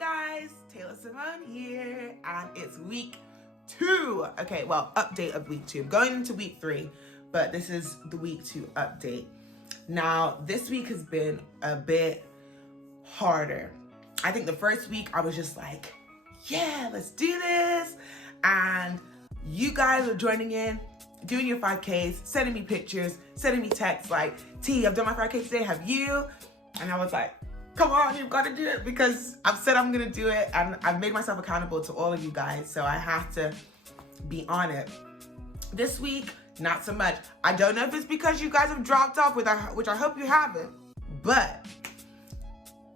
guys, Taylor-Simone here, and it's week 2. Okay, well, update of week 2. I'm going into week 3, but this is the week 2 update. Now, this week has been a bit harder. I think the first week I was just like, yeah, let's do this. And you guys are joining in, doing your 5Ks, sending me pictures, sending me texts like, T, I've done my 5K today, have you? And I was like, come on, you've got to do it, because I've said I'm going to do it, and I've made myself accountable to all of you guys, so I have to be on it. This week, not so much. I don't know if it's because you guys have dropped off, which I hope you haven't, but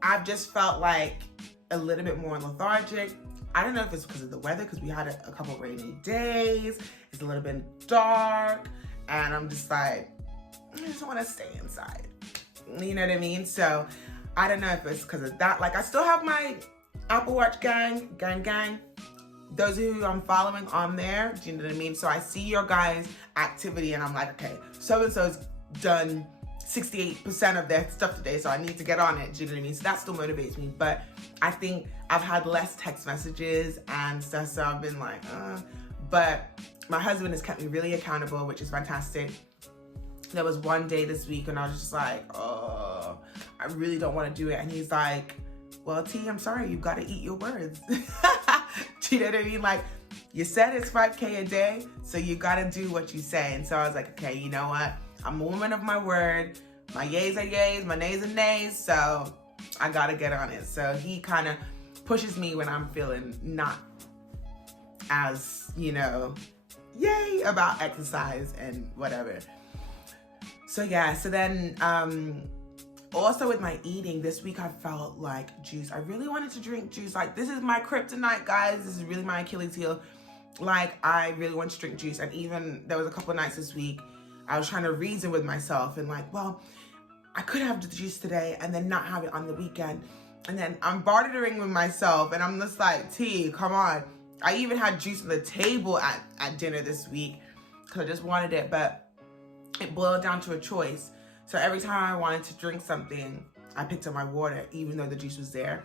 I've just felt like a little bit more lethargic. I don't know if it's because of the weather, because we had a couple rainy days. It's a little bit dark, and I'm just like, I just want to stay inside. You know what I mean? So I don't know if it's because of that. Like, I still have my Apple Watch gang. Those who I'm following on there, do you know what I mean? So I see your guys' activity, and I'm like, okay, so-and-so's done 68% of their stuff today, so I need to get on it, do you know what I mean? So that still motivates me, but I think I've had less text messages and stuff, so I've been like, but my husband has kept me really accountable, which is fantastic. There was one day this week and I was just like, oh, I really don't want to do it. And he's like, well, T, I'm sorry, you've got to eat your words. Do you know what I mean? Like, you said it's 5K a day, so you got to do what you say. And so I was like, okay, you know what? I'm a woman of my word. My yays are yays, my nays are nays, so I got to get on it. So he kind of pushes me when I'm feeling not as, yay about exercise and whatever. So yeah, so then also with my eating, this week I felt like juice. I really wanted to drink juice. Like, this is my kryptonite, guys. This is really my Achilles heel. Like, I really want to drink juice. And even there was a couple of nights this week, I was trying to reason with myself and like, well, I could have the juice today and then not have it on the weekend. And then I'm bartering with myself and I'm just like, T, come on. I even had juice on the table at dinner this week because I just wanted it, but it boiled down to a choice. So every time I wanted to drink something, I picked up my water, even though the juice was there.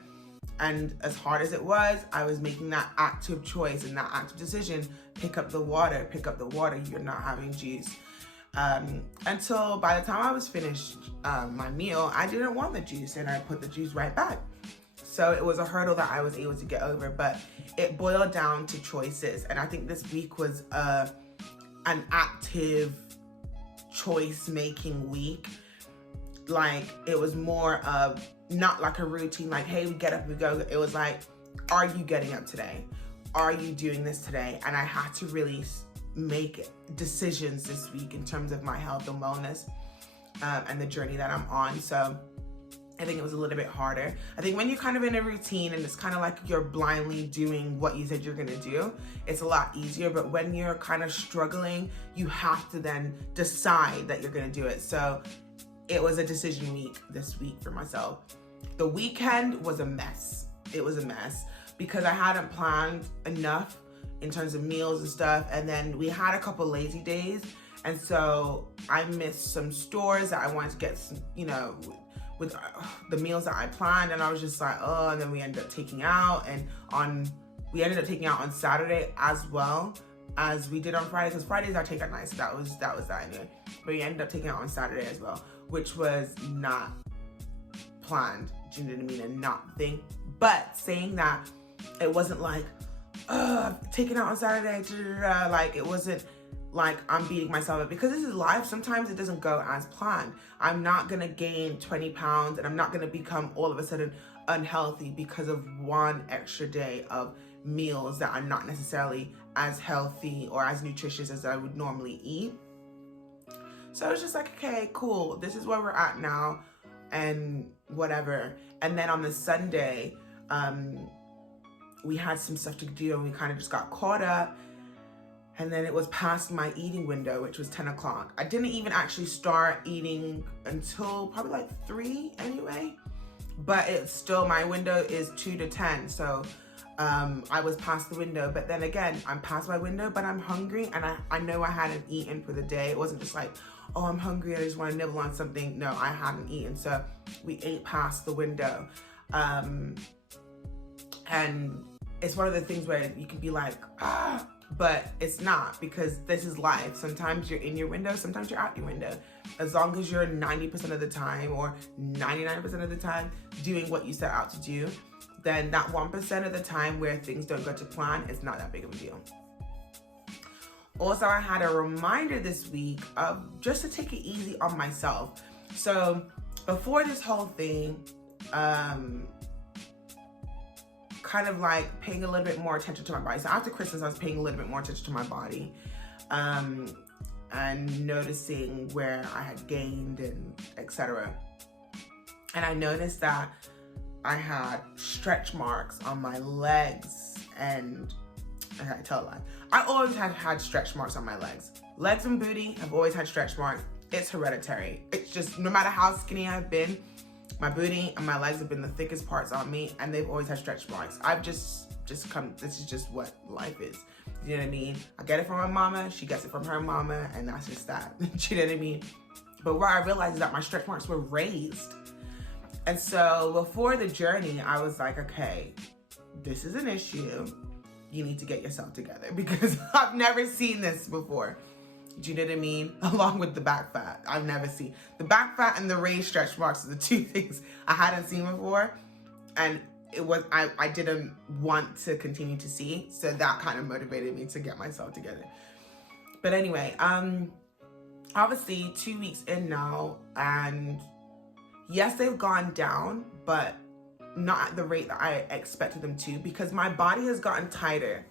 And as hard as it was, I was making that active choice and that active decision, pick up the water, you're not having juice. Until by the time I was finished my meal, I didn't want the juice and I put the juice right back. So it was a hurdle that I was able to get over, but it boiled down to choices. And I think this week was an active choice-making week. Like, it was more of not like a routine, like, hey, we get up, we go. It was like, are you getting up today? Are you doing this today? And I had to really make decisions this week in terms of my health and wellness and the journey that I'm on. So I think it was a little bit harder. I think when you're kind of in a routine and it's kind of like you're blindly doing what you said you're gonna do, it's a lot easier. But when you're kind of struggling, you have to then decide that you're gonna do it. So it was a decision week this week for myself. The weekend was a mess. It was a mess because I hadn't planned enough in terms of meals and stuff. And then we had a couple lazy days. And so I missed some stores that I wanted to get some, with the meals that I planned, and I was just like, oh, and then we ended up taking out, we ended up taking out on Saturday as well as we did on Friday, because Fridays our takeout night, so that was that anyway. But we ended up taking out on Saturday as well, which was not planned, do you know what I mean, and not thing. But saying that, it wasn't like, taking out on Saturday, like, it wasn't like I'm beating myself up, because this is life. Sometimes it doesn't go as planned. I'm not gonna gain 20 pounds and I'm not gonna become all of a sudden unhealthy because of one extra day of meals that are not necessarily as healthy or as nutritious as I would normally eat. So it's just like, okay, cool, this is where we're at now and whatever. And then on the Sunday, we had some stuff to do and we kind of just got caught up. And then it was past my eating window, which was 10 o'clock. I didn't even actually start eating until probably like 3 anyway. But it's still, my window is 2 to 10. So I was past the window. But then again, I'm past my window, but I'm hungry. And I know I hadn't eaten for the day. It wasn't just like, oh, I'm hungry, I just want to nibble on something. No, I hadn't eaten. So we ate past the window. And it's one of the things where you can be like, but it's not, because this is life. Sometimes you're in your window, sometimes you're out your window. As long as you're 90% of the time or 99% of the time doing what you set out to do, then that 1% of the time where things don't go to plan, it's not that big of a deal. Also, I had a reminder this week of just to take it easy on myself. So before this whole thing, kind of like paying a little bit more attention to my body. So after Christmas, I was paying a little bit more attention to my body, and noticing where I had gained and etc. And I noticed that I had stretch marks on my legs, and I tell a lie. I always have had stretch marks on my legs. Legs and booty have always had stretch marks. It's hereditary. It's just, no matter how skinny I've been, my booty and my legs have been the thickest parts on me, and they've always had stretch marks. I've just come, this is just what life is. You know what I mean? I get it from my mama, she gets it from her mama, and that's just that. You know what I mean? But what I realized is that my stretch marks were raised. And so before the journey, I was like, okay, this is an issue. You need to get yourself together, because I've never seen this before. Do you know what I mean? Along with the back fat. I've never seen. The back fat and the raised stretch marks are the two things I hadn't seen before. And it was, I didn't want to continue to see. So that kind of motivated me to get myself together. But anyway, obviously 2 weeks in now, and yes, they've gone down, but not at the rate that I expected them to, because my body has gotten tighter,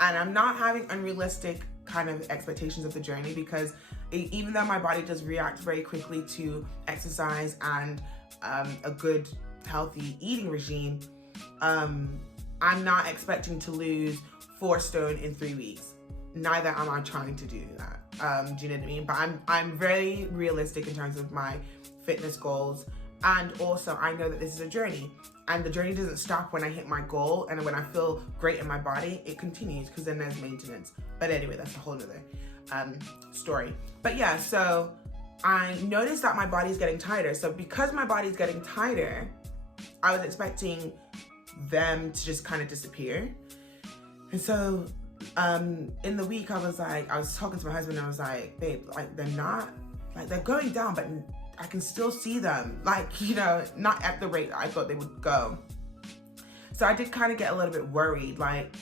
and I'm not having unrealistic kind of expectations of the journey, because even though my body does react very quickly to exercise and a good healthy eating regime, I'm not expecting to lose 4 stone in 3 weeks. Neither am I trying to do that. Do you know what I mean? But I'm very realistic in terms of my fitness goals. And also I know that this is a journey, and the journey doesn't stop when I hit my goal, and when I feel great in my body, it continues, because then there's maintenance. But anyway, that's a whole nother story. But yeah, so I noticed that my body's getting tighter. So because my body's getting tighter, I was expecting them to just kind of disappear. And so in the week, I was talking to my husband, and I was like, babe, like they're going down, but I can still see them, like, you know, not at the rate I thought they would go. So I did kind of get a little bit worried, like,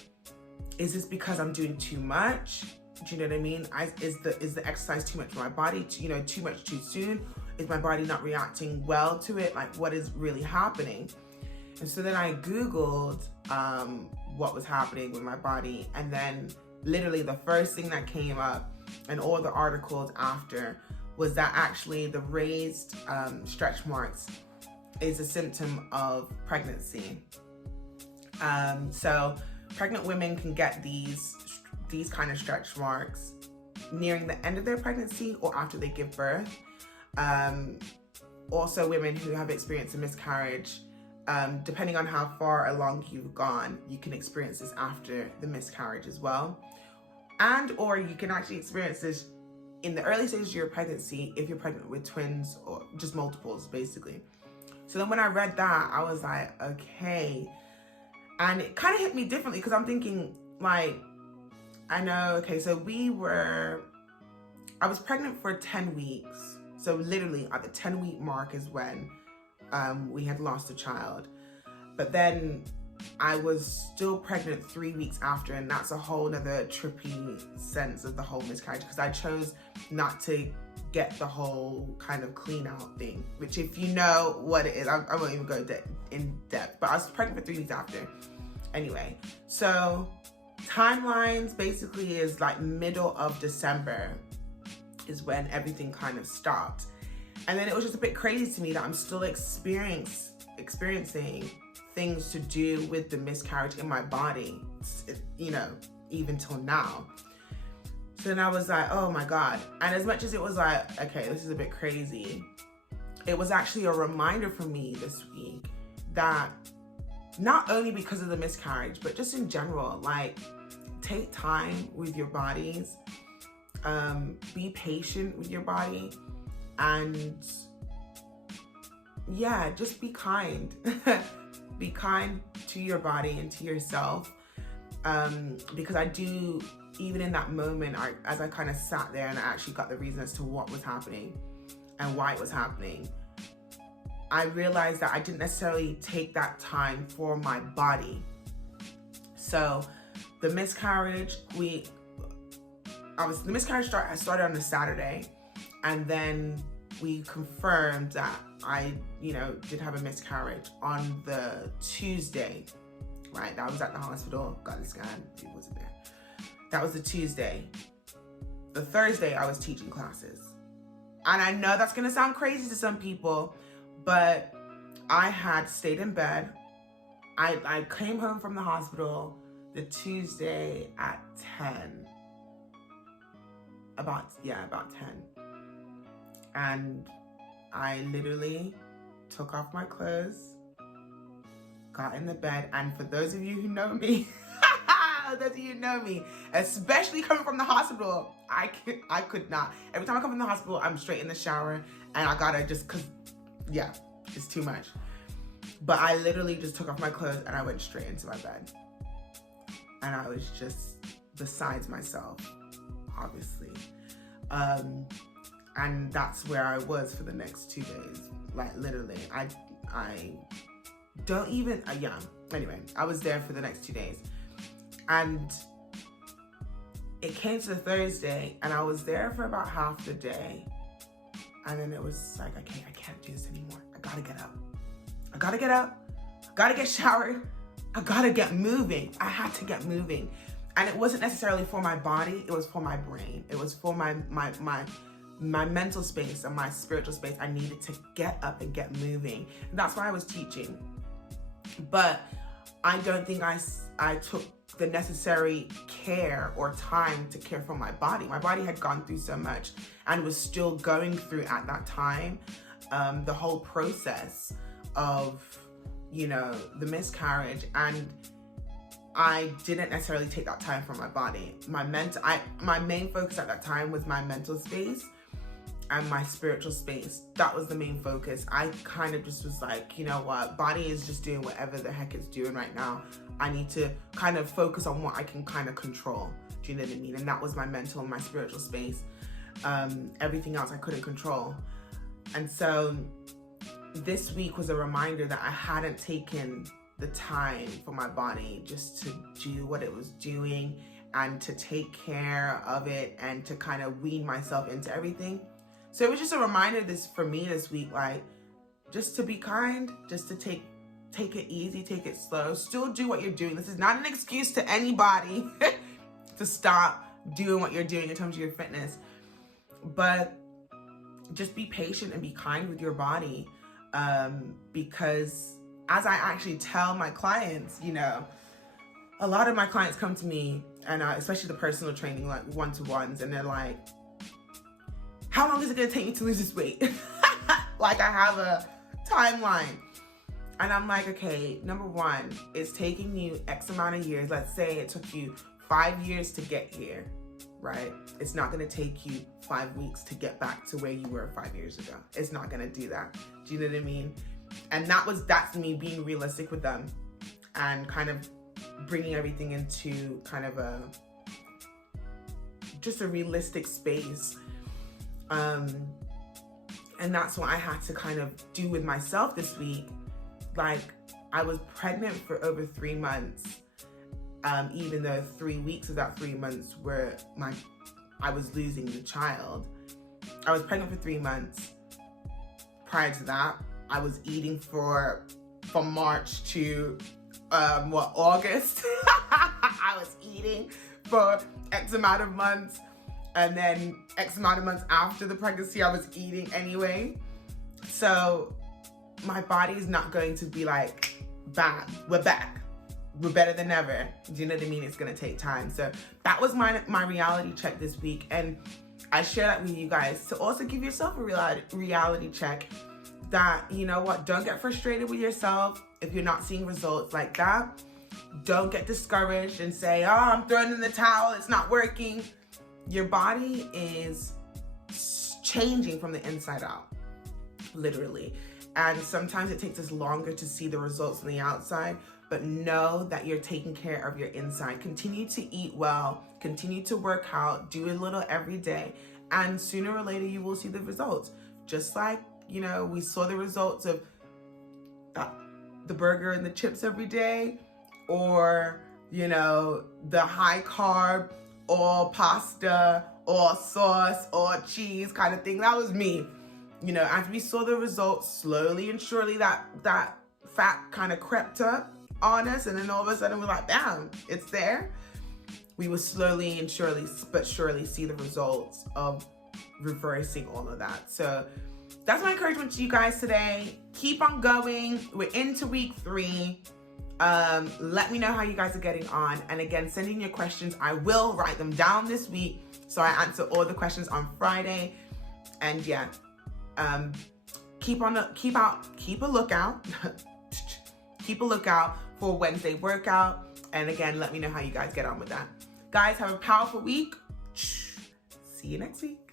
is this because I'm doing too much? Do you know what I mean? Is the exercise too much for my body? Too much too soon? Is my body not reacting well to it? Like, what is really happening? And so then I Googled what was happening with my body, and then literally the first thing that came up, and all the articles after, was that actually the raised stretch marks is a symptom of pregnancy. So pregnant women can get these kind of stretch marks nearing the end of their pregnancy or after they give birth. Also, women who have experienced a miscarriage, depending on how far along you've gone, you can experience this after the miscarriage as well. And or you can actually experience this in the early stages of your pregnancy if you're pregnant with twins or just multiples, basically. So then when I read that, I was like, okay. And it kind of hit me differently, because I'm thinking, like, I know, okay, so I was pregnant for 10 weeks. So literally at the 10-week mark is when we had lost a child. But then I was still pregnant 3 weeks after, and that's a whole nother trippy sense of the whole miscarriage, because I chose not to get the whole kind of clean out thing, which, if you know what it is, I won't even go in depth, but I was pregnant for 3 weeks after. Anyway, so timelines basically is like middle of December is when everything kind of stopped. And then it was just a bit crazy to me that I'm still experiencing things to do with the miscarriage in my body, even till now. So then I was like, oh my God. And as much as it was like, okay, this is a bit crazy, it was actually a reminder for me this week that not only because of the miscarriage, but just in general, like, take time with your bodies, be patient with your body, and yeah, just be kind. be kind to your body and to yourself. Because I do, even in that moment, as I kind of sat there and I actually got the reason as to what was happening and why it was happening, I realized that I didn't necessarily take that time for my body. So the miscarriage, the miscarriage started on a Saturday, and then we confirmed that I, did have a miscarriage on the Tuesday, right? That was at the hospital, got the scan, he wasn't there. That was the Tuesday. The Thursday, I was teaching classes. And I know that's gonna sound crazy to some people, but I had stayed in bed. I came home from the hospital the Tuesday at 10. About 10. And I literally took off my clothes, got in the bed, and for those of you who know me, especially coming from the hospital, I could not. Every time I come from the hospital, I'm straight in the shower, and I gotta it's too much. But I literally just took off my clothes and I went straight into my bed. And I was just besides myself, obviously. And that's where I was for the next 2 days. Like, literally, I don't even, anyway, I was there for the next 2 days. And it came to the Thursday, and I was there for about half the day. And then it was like, I can't do this anymore. I gotta get up. I gotta get showered. I gotta get moving. I had to get moving. And it wasn't necessarily for my body, it was for my brain. It was for my mental space and my spiritual space. I needed to get up and get moving. And that's why I was teaching. But I don't think I took the necessary care or time to care for my body. My body had gone through so much and was still going through at that time the whole process of, the miscarriage. And I didn't necessarily take that time for my body. My main focus at that time was my mental space and my spiritual space. That was the main focus. I kind of just was like, you know what, body is just doing whatever the heck it's doing right now. I need to kind of focus on what I can kind of control. Do you know what I mean? And that was my mental and my spiritual space. Everything else I couldn't control. And so this week was a reminder that I hadn't taken the time for my body just to do what it was doing and to take care of it and to kind of wean myself into everything. So it was just a reminder for me this week, like, just to be kind, just to take it easy, take it slow, still do what you're doing. This is not an excuse to anybody to stop doing what you're doing in terms of your fitness, but just be patient and be kind with your body. Because as I actually tell my clients, a lot of my clients come to me, and especially the personal training, like one-to-ones, and they're like, how long is it gonna take me to lose this weight? Like, I have a timeline. And I'm like, okay, number one, it's taking you X amount of years. Let's say it took you 5 years to get here, right? It's not gonna take you 5 weeks to get back to where you were 5 years ago. It's not gonna do that. Do you know what I mean? And that's me being realistic with them and kind of bringing everything into kind of just a realistic space. And that's what I had to kind of do with myself this week. Like, I was pregnant for over 3 months, even though 3 weeks of that 3 months were I was losing the child. I was pregnant for 3 months. Prior to that, I was eating from March to August. I was eating for X amount of months, and then X amount of months after the pregnancy, I was eating anyway. So my body is not going to be like, bam, we're back, we're better than ever. Do you know what I mean? It's gonna take time. So that was my reality check this week, and I share that with you guys to also give yourself a reality check that, you know what, don't get frustrated with yourself if you're not seeing results like that. Don't get discouraged and say, oh, I'm throwing in the towel, it's not working. Your body is changing from the inside out, literally. And sometimes it takes us longer to see the results on the outside, but know that you're taking care of your inside. Continue to eat well, continue to work out, do a little every day, and sooner or later you will see the results. Just like, you know, we saw the results of the burger and the chips every day, or, you know, the high carb, all pasta, all sauce, all cheese kind of thing. That was me. You know, as we saw the results, slowly and surely that fat kind of crept up on us, and then all of a sudden we're like, bam, it's there. We will slowly and surely see the results of reversing all of that. So that's my encouragement to you guys today. Keep on going. We're into week 3. Let me know how you guys are getting on. And again, send in your questions. I will write them down this week, so I answer all the questions on Friday. And yeah, keep a lookout. Keep a lookout for Wednesday workout. And again, let me know how you guys get on with that. Guys, have a powerful week. See you next week.